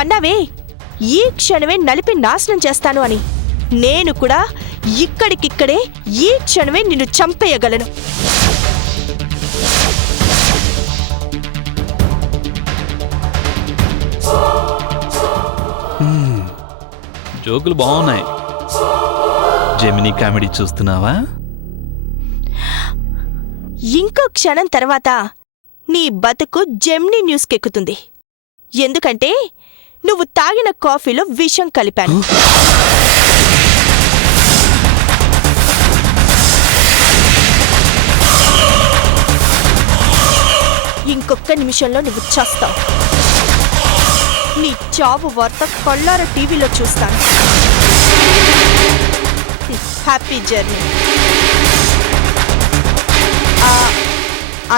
నువ్వన్నావే ఈ క్షణమే నలిపి నాశనం చేస్తాను అని. నేను కూడా ఇక్కడికిక్కడే ఈ క్షణమే నిన్ను చంపేయగలను. జోకులు బాగున్నాయి. జెమినీ కామెడీ చూస్తున్నావా? ఇంకో క్షణం తర్వాత నీ బతుకు జెమినీ న్యూస్కెక్కుతుంది. ఎందుకంటే నువ్వు తాగిన కాఫీలో విషం కలిపాను. ఇంకొక్క నిమిషంలో నువ్వు చస్తావు. నీ చావు వార్త కళ్ళార టీవీలో చూస్తాను. Happy journey.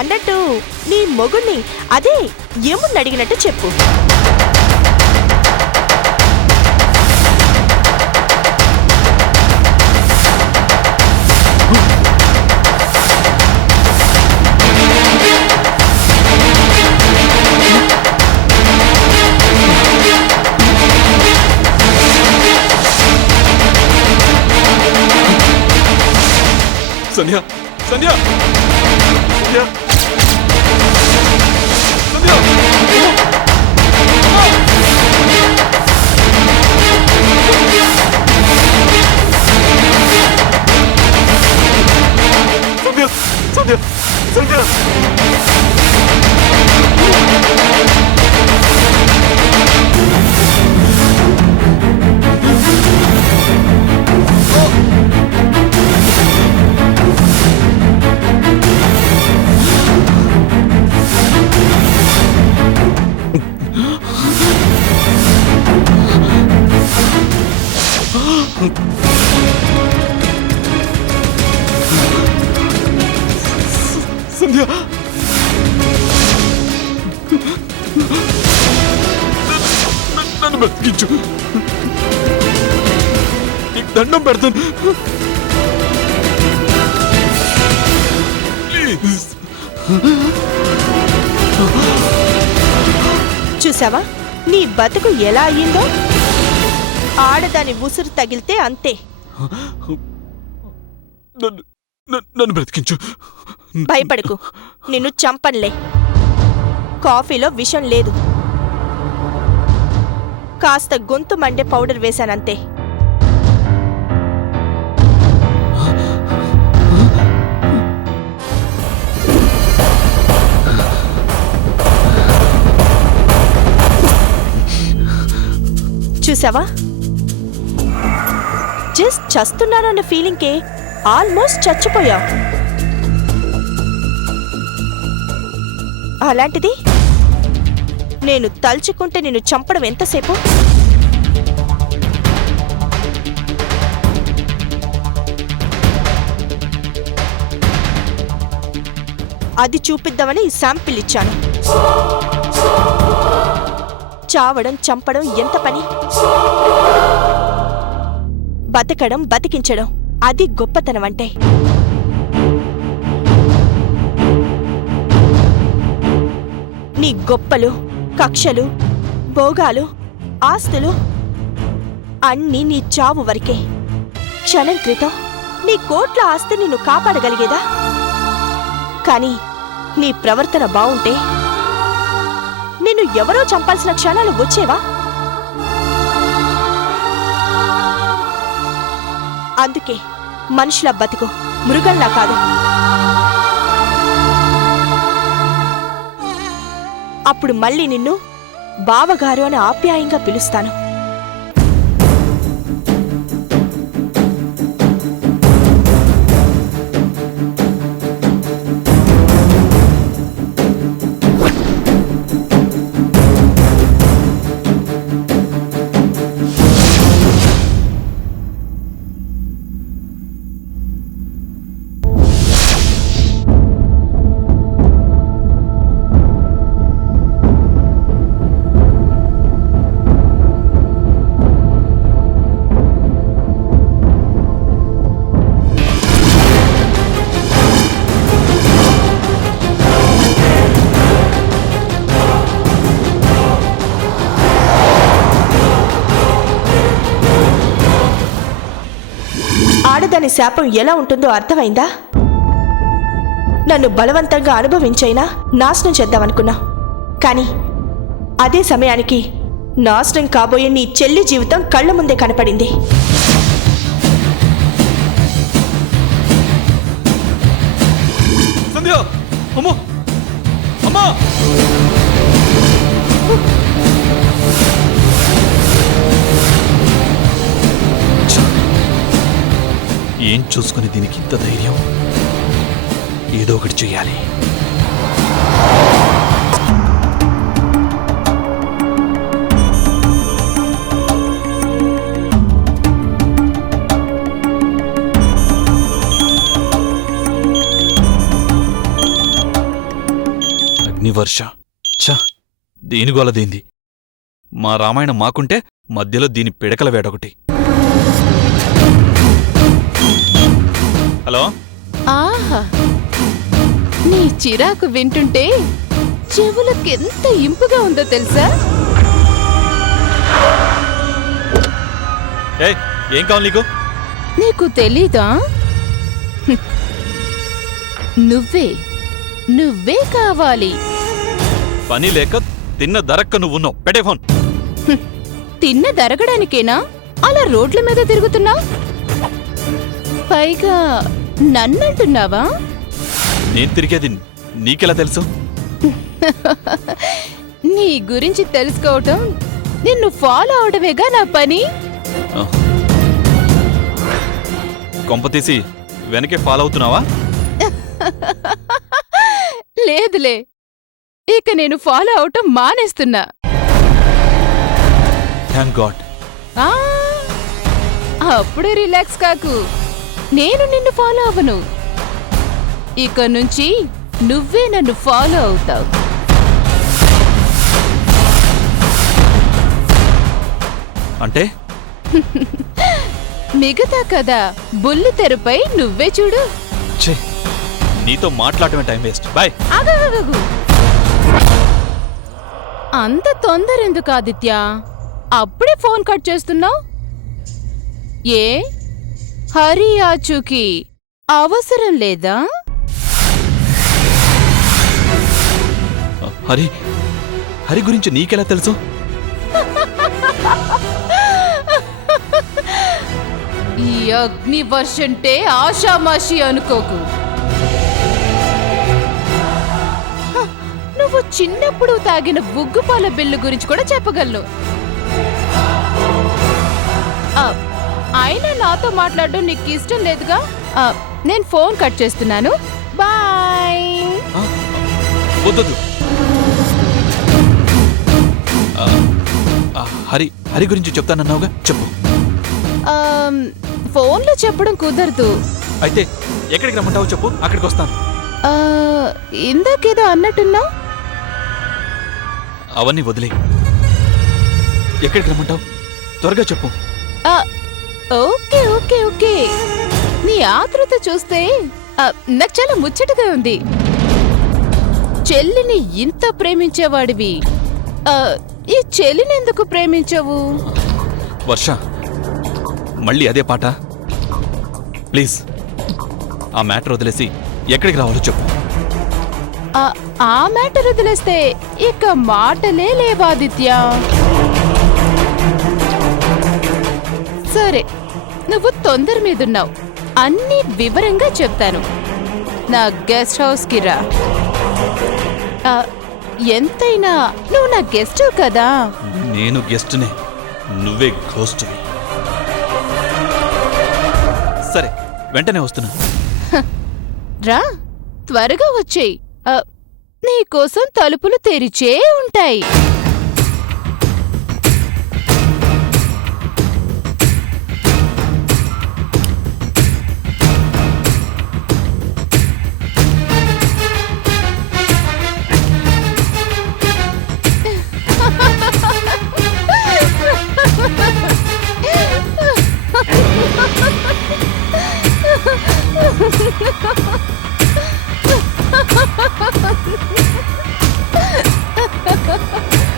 అన్నట్టు నీ మొగుణ్ణి అదే ఏముని అడిగినట్టు చెప్పు. సంధ్య, సంధ్య, సంధ్య, సంధ్య, సంధ్య, సంధ్య. సంధ్య, నన్ను బ్రతికించు. నీకు దండం పెడతాను. ప్లీజ్. చూసావా నీ బతుకు ఎలా అయ్యిందో? ఆడదాని ఉసురు తగిలితే అంతే. నన్ను బ్రతికించు. భయపడకు, నిన్ను చంపన్లే. కాఫీలో విషం లేదు. కాస్త గొంతు మండే పౌడర్ వేశానంతే. చూసావా, జస్ట్ చస్తున్నానన్న ఫీలింగ్కే ఆల్మోస్ట్ చచ్చిపోయావు. అలాంటిది నేను తలుచుకుంటే నిన్ను చంపడం ఎంతసేపు? అది చూపిద్దామని ఈ శాంపిల్ ఇచ్చాను. చావడం చంపడం ఎంత పని? బతకడం బతికించడం అది గొప్పతనం అంటే. నీ గొప్పలు, కక్షలు, భోగాలు, ఆస్తులు అన్నీ నీ చావు వరకే. క్షణం క్రితం నీ కోట్ల ఆస్తి నిన్ను కాపాడగలిగేదా? కానీ నీ ప్రవర్తన బావుంటే నిన్ను ఎవరో చంపాల్సిన క్షణాలు వచ్చేవా? అందుకే మనుషుల బతుకు, మృగంలా కాదు. అప్పుడు మళ్ళీ నిన్ను బావగారు అని ఆప్యాయంగా పిలుస్తాను. ఆడదాని శాపం ఎలా ఉంటుందో అర్థమైందా? నన్ను బలవంతంగా అనుభవించైనా నాశనం చేద్దామనుకున్నా, కానీ అదే సమయానికి నాశనం కాబోయే నీ చెల్లి జీవితం కళ్ళ ముందే కనపడింది. సంధ్య, అమ్మో, అమ్మా! ఏం చూసుకుని దీనికి ఇంత ధైర్యం? ఏదో ఒకటి చెయ్యాలి. అగ్నివర్ష, ఛ, దేని గోలదేంది? మా రామాయణం మాకుంటే మధ్యలో దీని పిడకల వేడొకటి. హలో, ఆహా, నీ చిరాకు వింటుంటే చెవులకెంత ఇంపుగా ఉందో తెలుసా? ఏయ్, ఏం కావాలి నీకు? నీకు తెలీదా? హ్మ్. నువ్వే కావాలి. పని లేక తిన్న దరక్క నువ్వున్నావు. పెట్టే ఫోన్. హ్మ్. తిన్న దరగడానికేనా అలా రోడ్ల మీద తిరుగుతున్నా? పైగా నన్నంటున్నావా? నేను తిరిగేది నీకెలా తెలుసు? నీ గురించి తెలుసుకోవటం, నిన్ను ఫాలో అవడమేగా నా పని. కొంపతీసి వెనకే ఫాలో అవుతున్నావా? లేదులే, ఇక నేను ఫాలో అవటం మానేస్తున్నా. Thank God. ఆ, అప్పుడే రిలాక్స్ కాకు. నేను నిన్ను ఫాలో అవ్వను. ఇక నుంచి నువ్వే నన్ను ఫాలో అవుతావు. అంటే మిగతా కదా బుల్లి తెరపై నువ్వే చూడు. ఛే, నీతో మాట్లాడటమే టైం వేస్ట్. బాయ్. ఆగు. అంత తొందర ఎందుకు ఆదిత్య? అప్పుడే ఫోన్ కట్ చేస్తున్నావు. ఏ హరి ఆచూకి అవసరం లేదా? హరి గురించి నీకెలా తెలుసు? ఈ అగ్నివర్షంటే ఆషామాషి అనుకోకు. హ, నువ్వు చిన్నప్పుడు తాగిన బుగ్గుపాల బిల్లు గురించి కూడా చెప్పగలను. అయినా నాతో మాట్లాడడం నీకు ఇష్టం లేదుగా. నేను ఫోన్ కట్ చేస్తున్నాను. బాయ్. వద్దొద్దు. హరి గురించి చెప్తానన్నావుగా, చెప్పు. ఫోన్లో చెప్పడం కుదరదు. అయితే ఎక్కడికి రమ్మంటావు చెప్పు, అక్కడికి వస్తాను. ఇందాకేదో అన్నట్టున్నా. అవన్నీ వదిలే. ఎక్కడికి రమ్మంటావు? త్వరగా చెప్పు. Okay okay okay. నీ ఆతృత చూస్తే నాకు చాలా ముచ్చటగా ఉంది. చెల్లిని ఇంత ప్రేమించేవాడివి, ఈ చెల్లిని ఎందుకు ప్రేమించవు? వర్ష, మళ్ళీ అదే పాట? ప్లీజ్, ఆ మ్యాటర్ వదిలేసి ఎక్కడికి రావాలో చెప్పు. ఆ మ్యాటర్ వదిలేస్తే ఇక మాటలే లేవాదిత్య. సరే, నువ్వు తొందర మీదున్నావు. అన్ని వివరంగా చెప్తాను. నా గెస్ట్ హౌస్కి రా. ఎంతైనా నువ్వు నా గెస్ట్ కదా. నేను గెస్ట్నే, నువ్వే గోస్ట్. సరే, వెంటనే వస్తున్నా. రా, త్వరగా వచ్చేయ్. నీకోసం తలుపులు తెరిచే ఉంటాయి. Ha ha ha ha!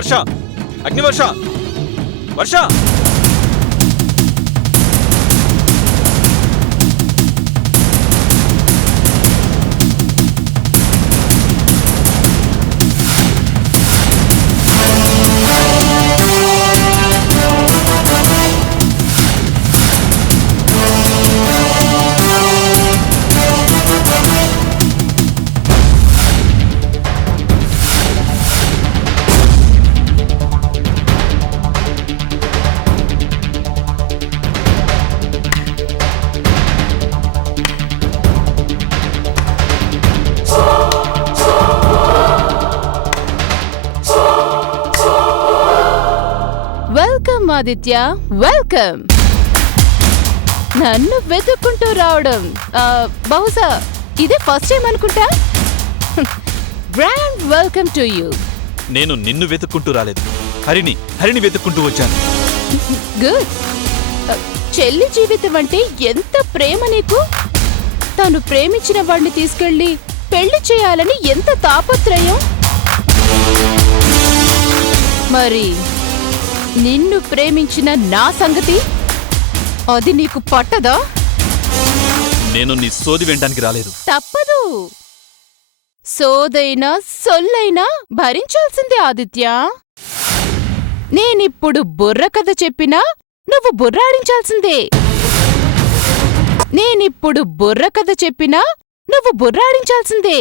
Varsha, Agnivarsha, Varsha! Welcome Aditya, welcome. నన్ను వెతుక్కుంటూ రావడం బహుశా ఇదే ఫస్ట్ టైం అనుకుంటా. Grand welcome to you. నేను నిన్ను వెతుక్కుంటూ రాలేదు, హరిని వెతుక్కుంటూ వచ్చాను. గుడ్. చెల్లి జీవితం అంటే ఎంత ప్రేమ నీకు. తను ప్రేమించిన వాడిని తీసుకెళ్లి పెళ్లి చేయాలని ఎంత తాపత్రయం. మరి నిన్ను ప్రేమించిన నా సంగతి, అది నీకు పట్టదా? నేను నీ సోది వినడానికి రాలేదు. తప్పదు. సోదైనా సొల్లైనా భరించాల్సిందే ఆదిత్య. నేనిప్పుడు బుర్ర కథ చెప్పినా నువ్వు బుర్రాడించాల్సిందే. నేనిప్పుడు బుర్ర కథ చెప్పినా నువ్వు బుర్రాడించాల్సిందే.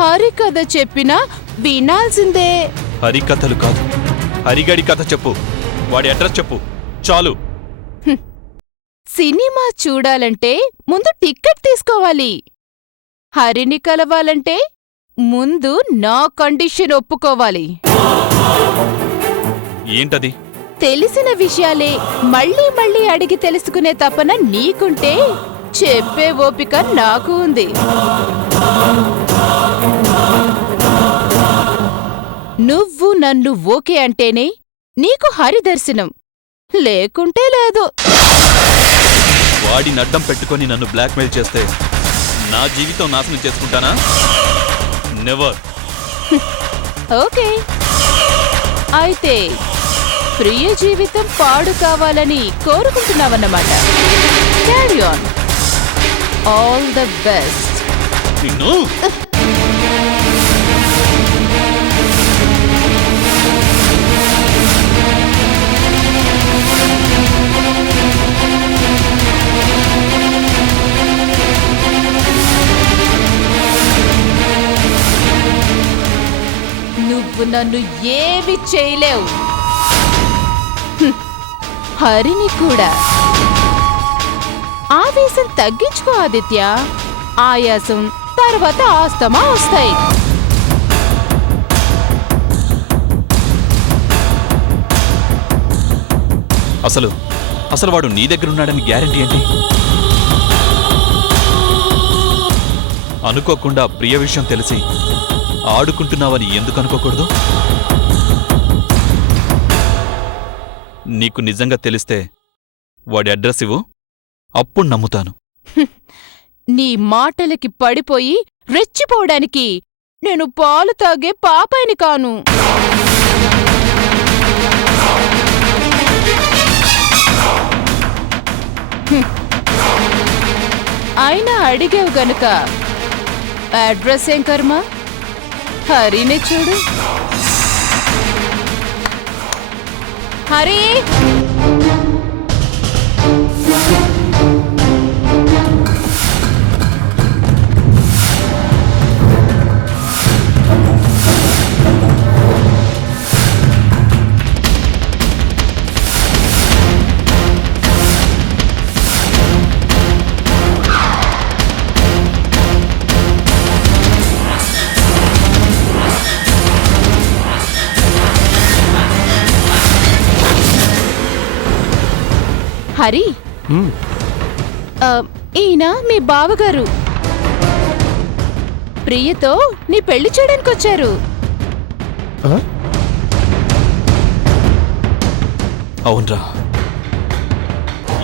హరి కథ చెప్పినా వినాల్సిందే. హరికథలు కాదు, హరిగడి కథ చెప్పు. వాడి అడ్రస్ చెప్పు చాలు. సినిమా చూడాలంటే ముందు టిక్కెట్ తీసుకోవాలి. హరిని కలవాలంటే ముందు నా కండిషన్ ఒప్పుకోవాలి. ఏంటది? తెలిసిన విషయాలే మళ్ళీ మళ్ళీ అడిగి తెలుసుకునే తపన నీకుంటే చెప్పే ఓపిక నాకు ఉంది. నువ్వు నన్ను ఓకే అంటేనే నీకు హరి దర్శనం, లేకుంటే లేదు. వాడి నడ్డం పెట్టుకొని నన్ను బ్లాక్మెయిల్ చేస్తే నా జీవితం నాశనం చేసుకుంటానా? నెవర్. ఓకే, అయితే ప్రియ జీవితం పాడు కావాలని కోరుకుంటున్నావన్నమాట. Carry on. All the best. నిన్ను నువ్వు నన్ను ఏమి చేయలేవు. హరిని కూడా. ఆవేశం తగ్గించుకో ఆదిత్య. ఆయాసం తర్వాత ఆస్తమా వస్తాయి. అసలు వాడు నీ దగ్గరున్నాడని గ్యారెంటీ ఏంటి? అనుకోకుండా ప్రియ విషయం తెలిసి ఆడుకుంటున్నావని ఎందుకు అనుకోకూడదు? నీకు నిజంగా తెలిస్తే వాడి అడ్రస్ ఇవ్వు, అప్పుడు నమ్ముతాను. నీ మాటలకి పడిపోయి రెచ్చిపోవడానికి నేను పాలు తాగే పాపాయిని కాను. అయినా అడిగావు గనుక అడ్రస్ ఏం కర్మ, హరిని చూడు. హరి, హరి, ఈయన మీ బావగారు. ప్రియతో నీ పెళ్లి చేయడానికొచ్చారు. అవునరా,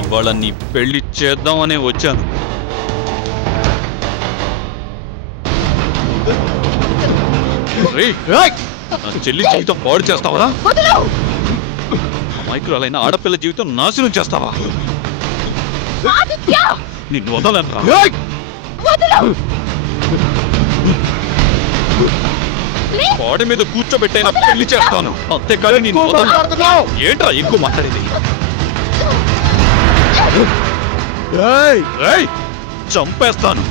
ఇవాళ నీ పెళ్లి చేద్దామనే వచ్చాను. రేయ్, నా చెల్లి జీవితం పాడు చేస్తావా? అమాయకురాలైన ఆడపిల్ల జీవితం నాశనం చేస్తావా? నిన్ను వదలనురా. పాడి మీద కూర్చోబెట్టైనా పెళ్లి చేస్తాను, అంతేకాని నేను వదలను. ఏంట్రా ఎక్కువ మాట్లాడేది? రేయ్, చంపేస్తాను.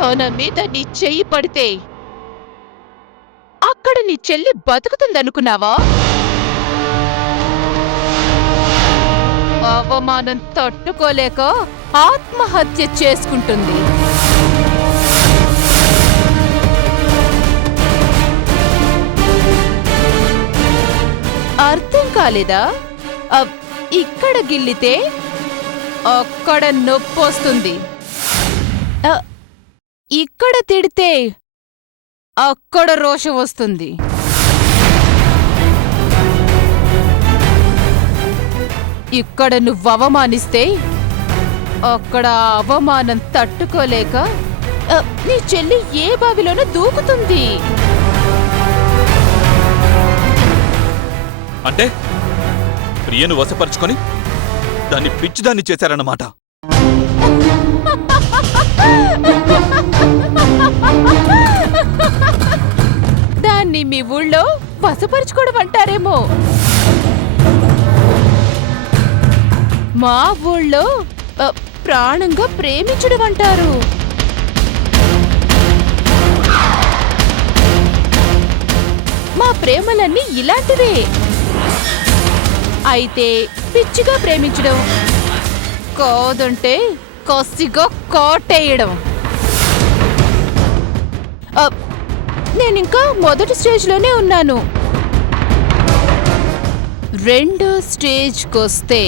తన మీద నీ చెయ్యి పడితే అక్కడ నీ చెల్లి బతుకుతుందనుకున్నావా? అవమానం తట్టుకోలేక ఆత్మహత్య చేసుకుంటుంది. అర్థం కాలేదా? ఇక్కడ గిల్లితే అక్కడ నొప్పొస్తుంది, ఇక్కడ తిడితే అక్కడ రోషం వస్తుంది. ఇక్కడ నువ్వు అవమానిస్తే అక్కడ అవమానం తట్టుకోలేక నీ చెల్లి ఏ బావిలోనూ దూకుతుంది. అంటే ప్రియను వశపరుచుకొని దాన్ని పిచ్చిదాన్ని చేశారన్నమాట. దాన్ని మీ ఊళ్ళో వశపరుచుకోవడం అంటారేమో, మా ఊళ్ళో ప్రాణంగా ప్రేమించడం అంటారు. మా ప్రేమలన్నీ ఇలాంటివే. అయితే పిచ్చిగా ప్రేమించడం, కాదంటే కసిగా కాటేయడం. నేనింకా మొదటి స్టేజ్లోనే ఉన్నాను. రెండో స్టేజ్కొస్తే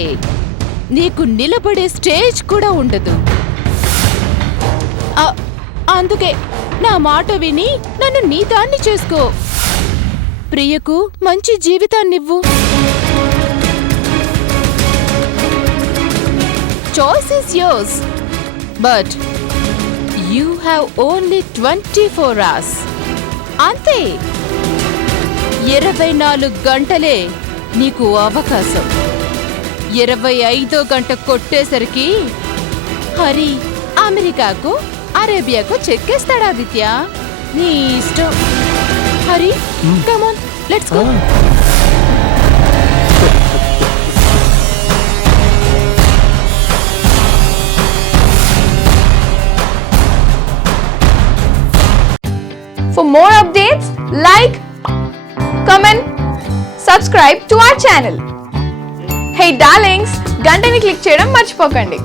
నీకు నిలబడే స్టేజ్ కూడా ఉండదు. అందుకే నా మాట విని నన్ను నీ దాన్ని చేసుకో. ప్రియకు మంచి జీవితాన్నివ్వు. Choice is yours, but you have only 24 hours. అంతే, 24 గంటలే నీకు అవకాశం. 25వ గంట కొట్టేసరికి హరి అమెరికాకు అరేబియాకు చెక్కేస్తాడా ఆదిత్య? నీ ఇష్టం. Hari, come on, let's go. For more updates, like, comment, subscribe to our channel. Hey darlings, గంటని click చేయడం మర్చిపోకండి.